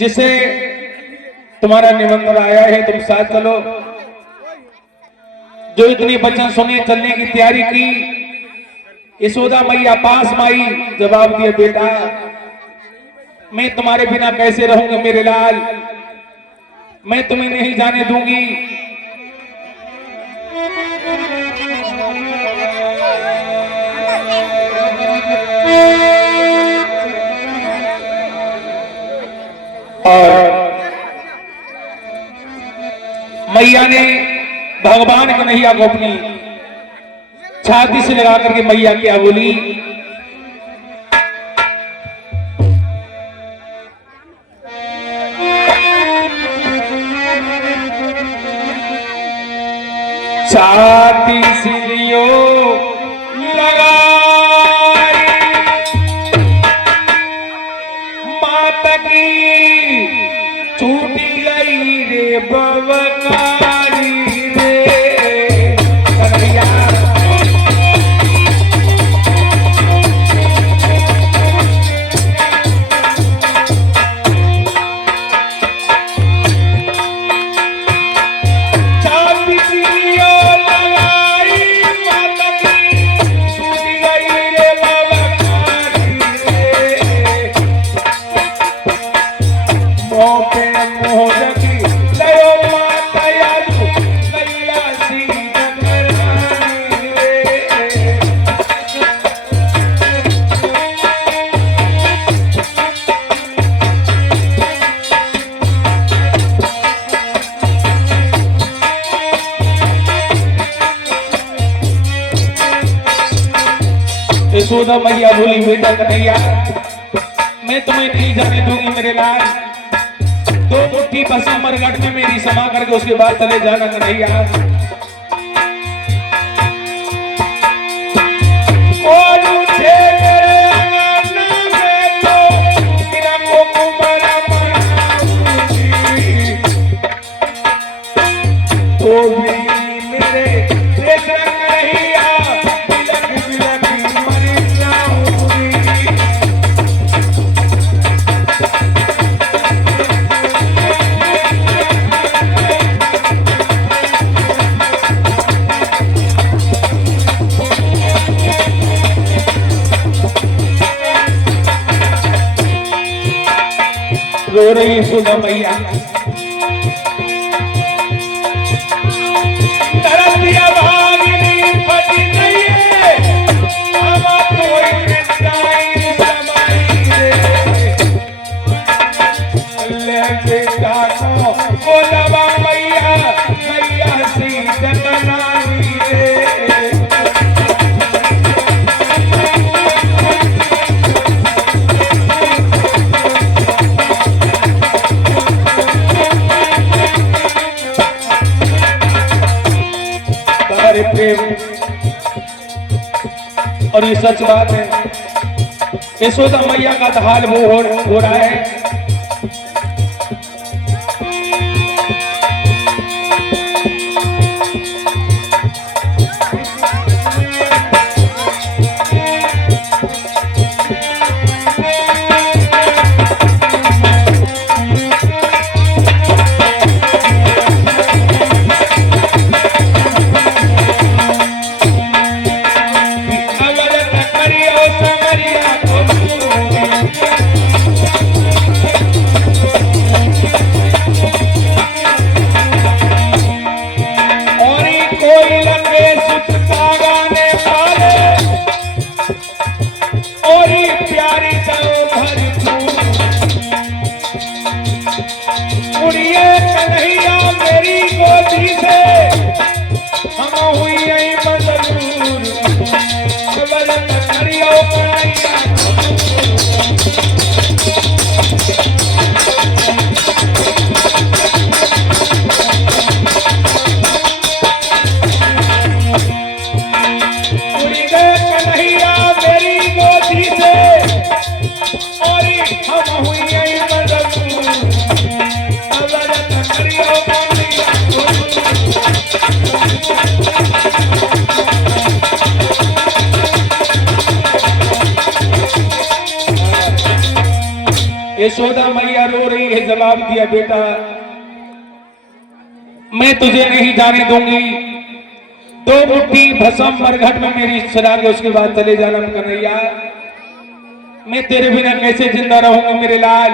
जिसे तुम्हारा निमंत्रण आया है तुम साथ चलो। जो इतनी वचन सुने चलने की तैयारी की, यशोदा मैया पास माई जवाब दिए, बेटा मैं तुम्हारे बिना कैसे रहूंगा मेरे लाल, मैं तुम्हें नहीं जाने दूंगी। और मैया ने भगवान कन्हैया को अपनी छाती से लगा करके मैया क्या बोली, छाती सिरियो लगाई माता की छूटी गई रे बवकारी रे कन्हैया। यशोदा मैया बोली, बेटा कन्हैया मैं तुम्हें नहीं जाने दूंगी मेरे लाल, दो मुट्ठी बसा मरघट में मेरी समा करके उसके बाद चले जाना कन्हैया। रो रही यशोदा मैया, तरसिया भागिनी फटी नहीं है, अब कोई मिटाई समाई रे, ले बेटा को बोलवा मैया, मैया सीता बनाई रे। और ये सच बात है, यशोदा मैया का तो हाल वो हो रहा है। यशोदा मैया रो रही है, जवाब दिया बेटा मैं तुझे नहीं जाने दूंगी, 2 मुट्ठी भस्म मरघट में मेरी चढ़ा के उसके बाद चले जाना कन्हैया, मैं तेरे बिना कैसे जिंदा रहूंगा मेरे लाल।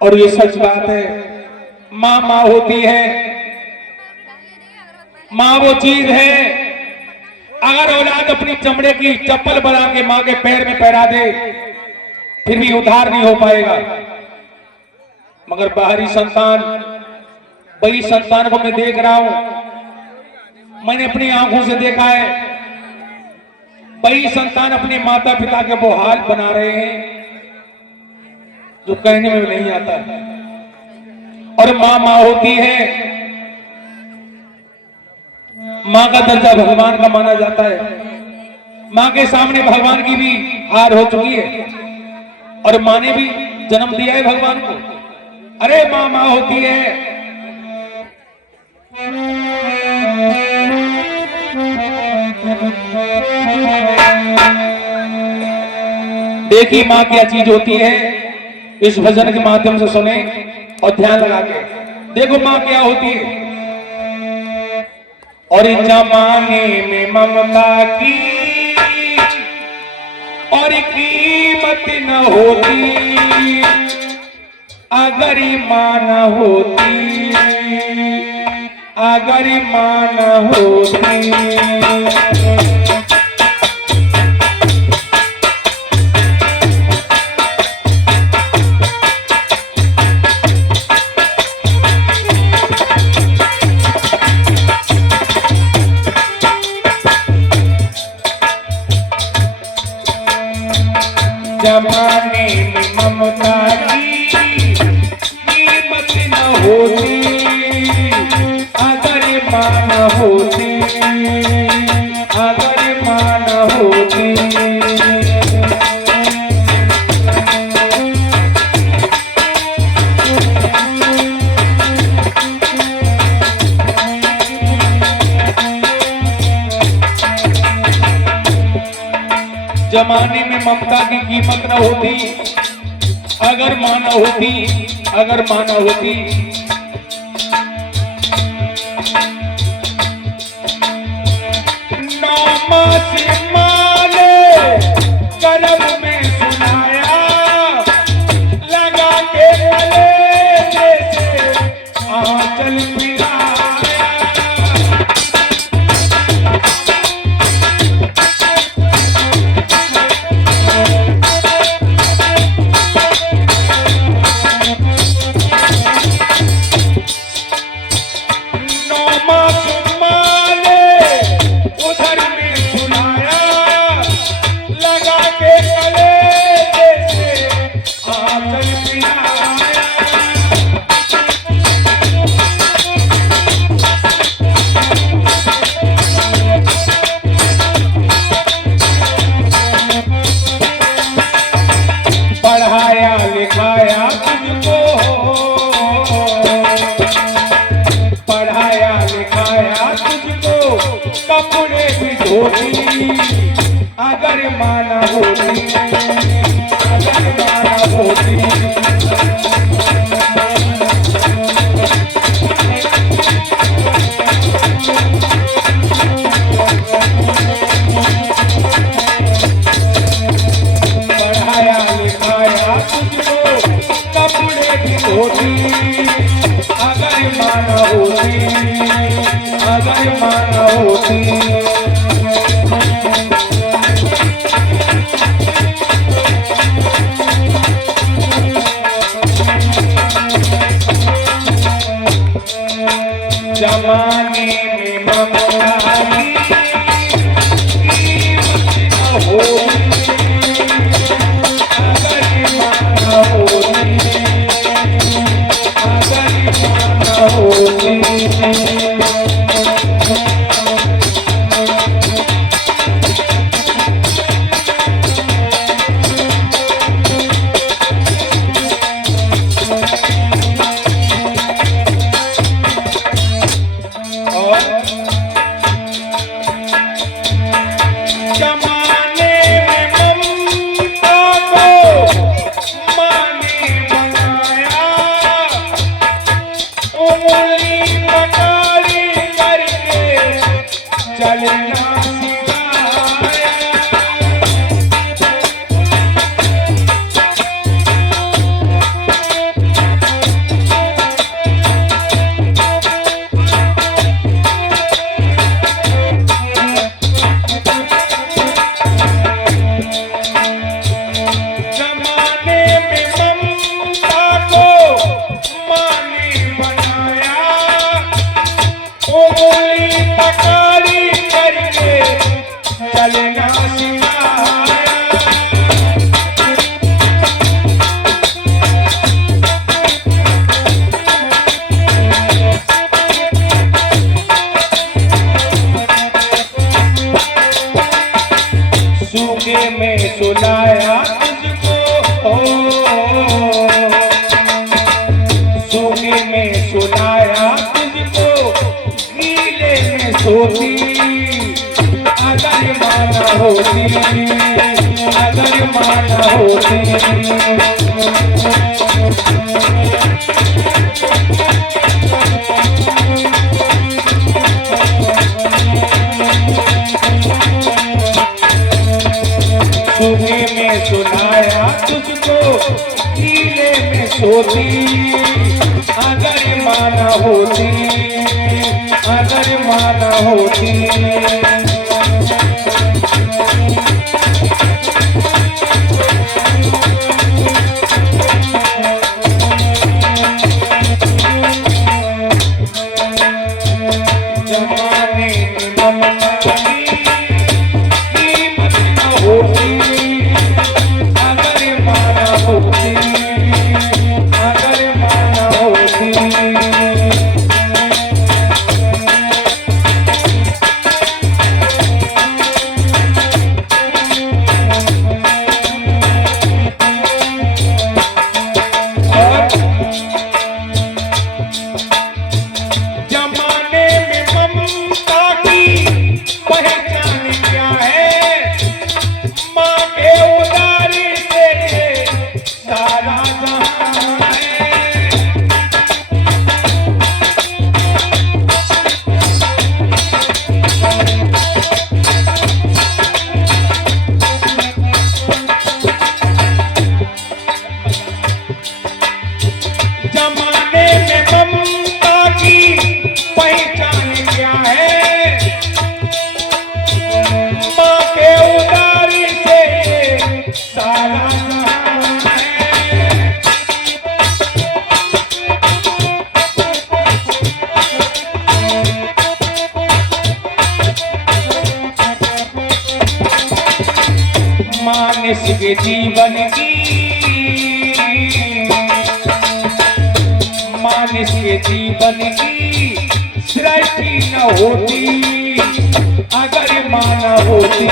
और ये सच बात है, माँ माँ होती है, माँ वो चीज है, अगर औलाद अपनी चमड़े की चप्पल बना के माँ के पैर में पहरा दे फिर भी उद्धार नहीं हो पाएगा। मगर बाहरी संतान, वही संतान को मैं देख रहा हूं, मैंने अपनी आंखों से देखा है, वही संतान अपने माता पिता के वो हाल बना रहे हैं जो कहने में नहीं आता। और माँ माँ होती है, माँ का दर्जा भगवान का माना जाता है, माँ के सामने भगवान की भी हार हो चुकी है और माँ ने भी जन्म दिया है भगवान को। अरे माँ माँ होती है। देखी माँ क्या चीज होती है, इस भजन के माध्यम से सुने और ध्यान लगा के देखो माँ क्या होती है। और इस जमाने में ममता की और कीमत न होती अगर मां न होती, अगर मां न होती। जमाने में ममता की कीमत न होती अगर मां न होती, अगर मां न होती। जमाने में ममता की कीमत न होती अगर मां न होती, अगर मां न होती। नौ माह से मां ने कर्म में सुनाया, लगा के गले जैसे आंचल पिराया। पढ़ाया लिखाया तुझको, पढ़ाया लिखाया तुझको, कपड़े भी धोती अगर मां न होती, अगर मां न होती। पढ़ाया लिखाया तुझको, कपड़े भी धोती अगर मां न होती, अगर मां न होती। जमाने में ममता की कीमत न होती अगर मां न होती, अगर मां न होती। सोती अगर माना होती, अगर माना होती। सूखे में सुनाया तुझको, गीले में सोती अगर माना होती, अगर माना होती। जमाने में ममता की कीमत न होती, अगर माना होती, अगर माना होती। जमाने में ममता की पहचान क्या है, माँ के उदारी से सारा जहां है। जमाने में ममता की पहचान क्या है, माँ के उदारी से सारा जहां है। मानस के जीवन की, मानस के जीवन की सृष्टि न होती, अगर माना होती,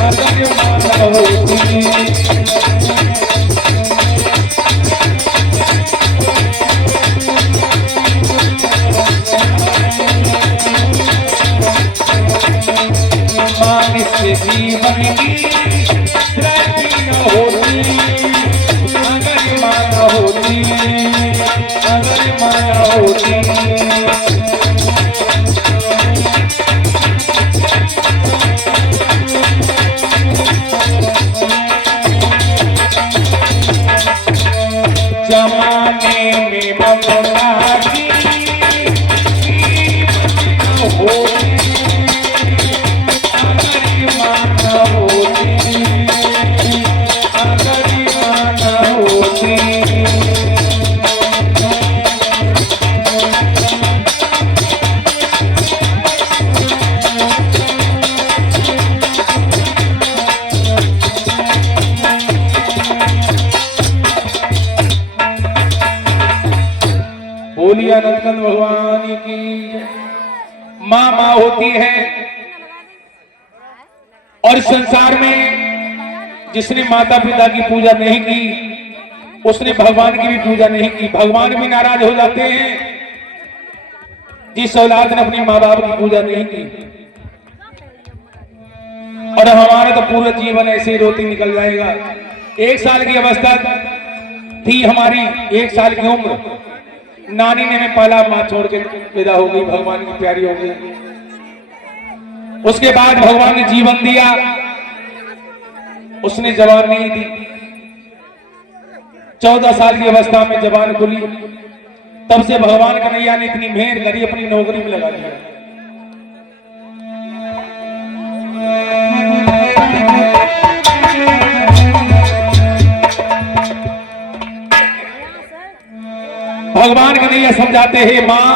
अगर माना होती। मानस के जीवन की सृष्टि न होती, अगर माना होती, अगर माना होती। जमाने में ममता की कीमत न होती, अगर माना होती, अगर माना होती। बोलिए नंदनंद भगवान की। माँ माँ होती है, और संसार में जिसने माता पिता की पूजा नहीं की उसने भगवान की भी पूजा नहीं की। भगवान भी नाराज हो जाते हैं जिस औलाद ने अपने माँ बाप की पूजा नहीं की। और हमारा तो पूरा जीवन ऐसे ही रोती निकल जाएगा। 1 साल की अवस्था थी हमारी, 1 साल की उम्र, नानी ने हमें पाला, माँ छोड़ के पैदा हो गई, भगवान की प्यारी हो गई। उसके बाद भगवान ने जीवन दिया, उसने जवान नहीं दी। 14 साल की अवस्था में जवान खुली, तब से भगवान कन्हैया ने इतनी मेहनत करी, अपनी नौकरी में लगा दिया। भगवान कन्हैया समझाते हैं, माँ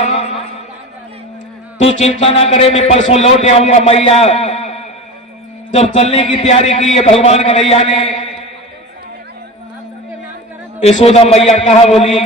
तू चिंता ना करे, मैं परसों लौट आऊंगा। मैया जब चलने की तैयारी की है भगवान कन्हैया ने, यशोदा मैया कहा बोली,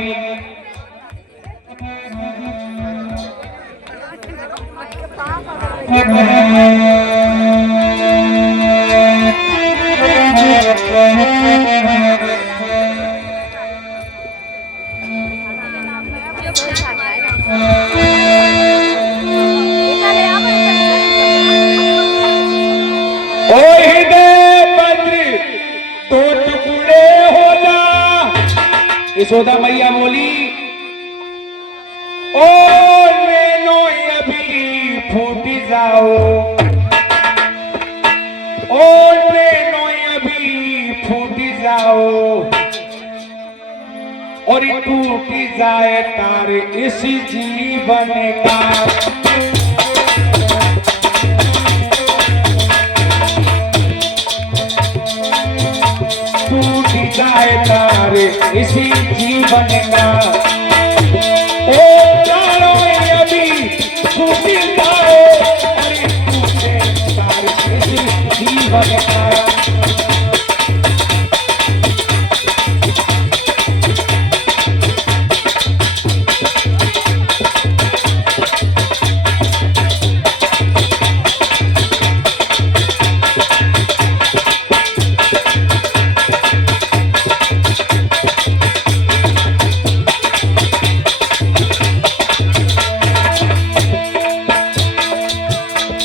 यशोदा मैया बोली, ओ नैनो अभी फूट जाओ, ओ नैनो अभी फूट जाओ, और टूट जाए तारे इस जीवन का, टूट जाए तारे इसी जीवन का, ओ प्राणों अभी टूट जाओ, अरे टूटे तारे इसी जीवन का।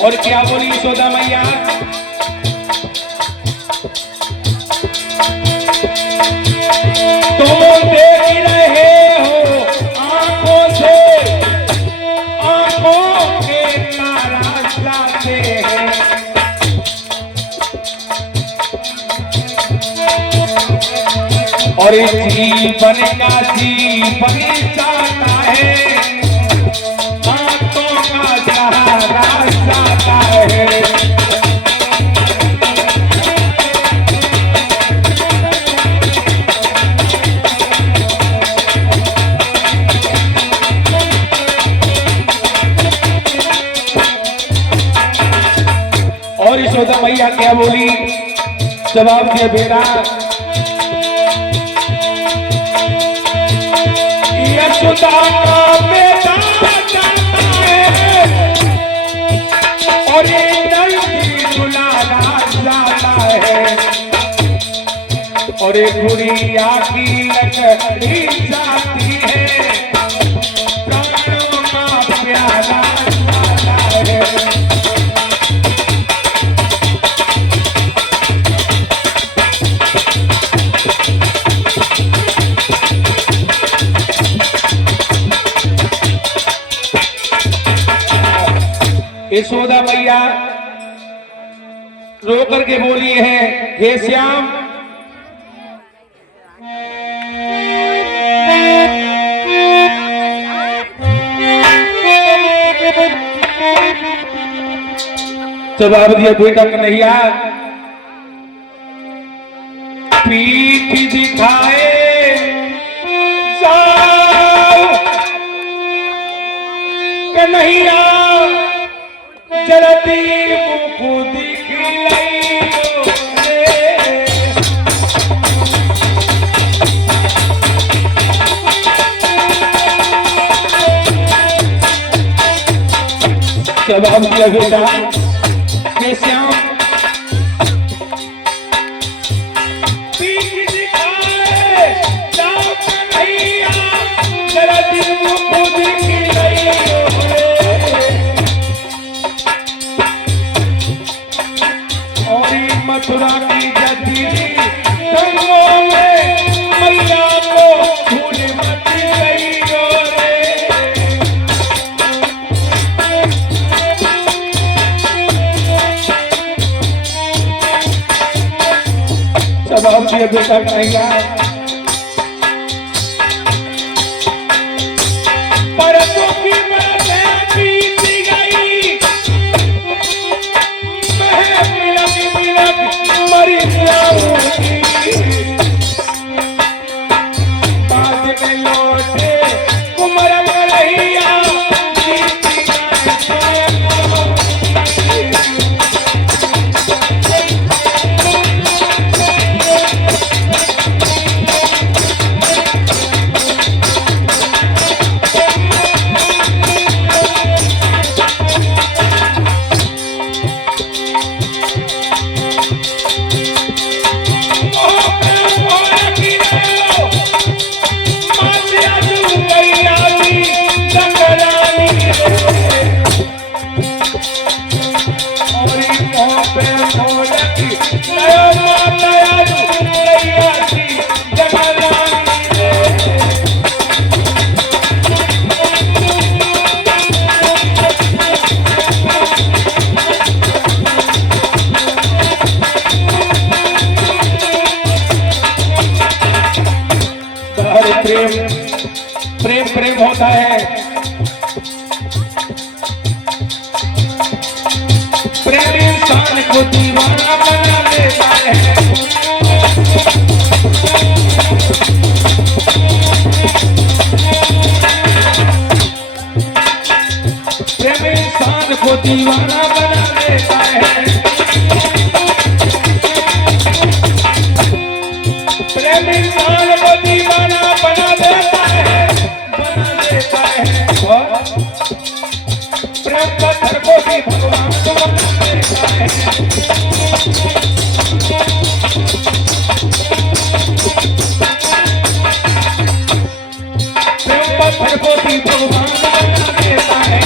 और क्या बोली यशोदा मैया, तुम देख रहे हो आंखों से, आंखों के तारा जाते हैं, और जीवन का जीवन जाता है, आंखों का सहारा जाता है। और यशोदा मैया क्या बोली, जवाब दिया, बेटा यशोदा का बेटा जाता है, और ये नंदी दुलारा जाता है, और एक गुड़िया की लकड़ी जाती है, प्राणों का प्यारा जाता है। यशोदा मैया रो करके बोली है, हे श्याम, जवाब दिया, बेटा कन्हैया पीठ दिखाए जाओ, कन्हैया चलती मुख दिखलाई रे, जवाब दिया, बेटा हे श्याम पीठ दिखाए जाओ, कन्हैया चलती मुख दिखलाई रे, मथुरा की जदीरी रंगों में मैया को धूल मच गई रे, जवाब दिया, बेटा कन्हैया परसों की बातें बीत गई, मरी जाऊंगी, बाद में लौटे कुमर कन्हैया, प्रेम, प्रेम प्रेम होता है। प्रेम इंसान को दीवाना बना देता है। प्रेम इंसान को दीवाना बना देता है। प्रेम इंसान को दीवाना बना देता है, बना देता है। और प्रेम पत्थर को भी भगवान को बना देता है। प्रेम पत्थर को भी भगवान को बना देता है।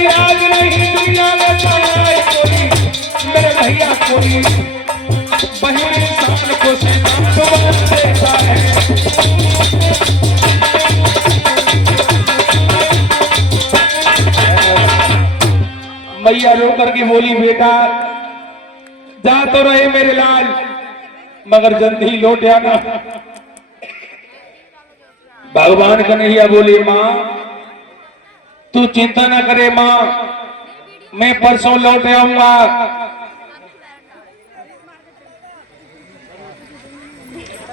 राज नहीं दुनिया में पाया कोई, मेरे भैया कोई बहन इंसान को शैतान को बना देता है। मैया रो करके बोली, बेटा जा तो रहे मेरे लाल, मगर जल्दी लौट आना। भगवान कन्हैया बोले, माँ तू चिंता ना करे माँ, मैं परसों लौट आऊंगा।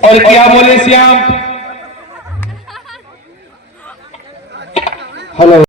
और क्या बोले श्याम? हेलो।